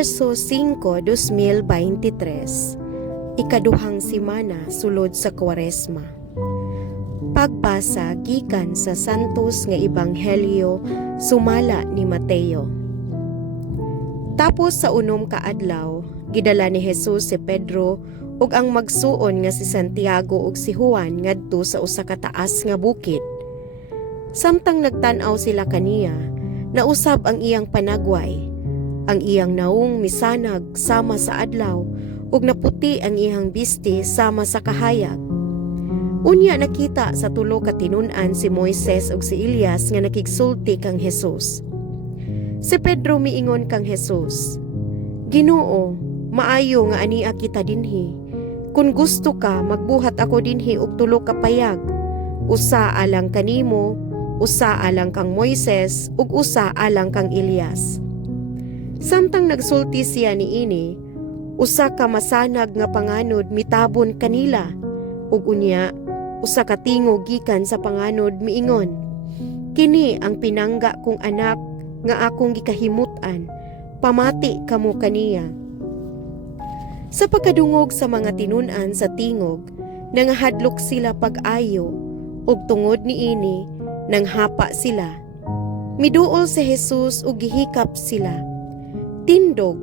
Marso 5, 2023, ikaduhang simana sulod sa Kwaresma. Pagbasa gikan sa Santos nga Ebanghelyo sumala ni Mateo. Tapos sa unom ka adlaw, gidala ni Jesus si Pedro ug ang magsuon nga si Santiago ug si Juan ngadto sa usa ka taas nga bukid. Samtang nagtan-aw sila kaniya, nausab ang iyang panagway. Ang iyang naong misanag sama sa adlaw ug naputi ang iyang biste sama sa kahayag. Unya nakita sa tulo ka tinun-an si Moises ug si Elias nga nakigsulti kang Jesus. Si Pedro miingon kang Jesus, "Ginoo, maayo nga ania kita dinhi. Kung gusto ka, magbuhat ako dinhi og tulo ka payag. Usa alang kanimo, usa alang kang Moises ug usa alang kang Elias." Samtang nagsulti siya niini, usa ka masanag nga panganod mitabon kanila, ug unya usa ka tingog gikan sa panganod miingon, "Kini ang pinangga kong anak nga akong gikahimutan, pamati kamo kaniya." Sa pagkadungog sa mga tinun-an sa tingog, nangahadlok sila pag-ayo, ug tungod niini nanghapa sila. Miduol si Jesus ug gihikap sila, "Tindog,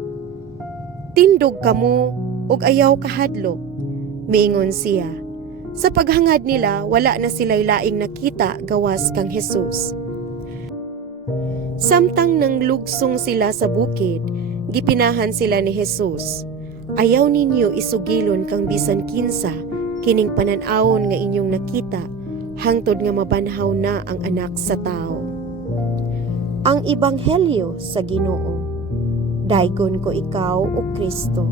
tindog kamo ug ayaw kahadlok," miingon siya. Sa paghangad nila, wala na sila'y laing nakita gawas kang Jesus. Samtang nang lugsong sila sa bukid, gipinahan sila ni Jesus, "Ayaw ninyo isugilon kang bisan kinsa kining panan-awon nga inyong nakita, hangtod nga mabanhaw na ang Anak sa Tao." Ang Ebanghelyo sa Ginoo. Daygon ko ikaw, o Kristo.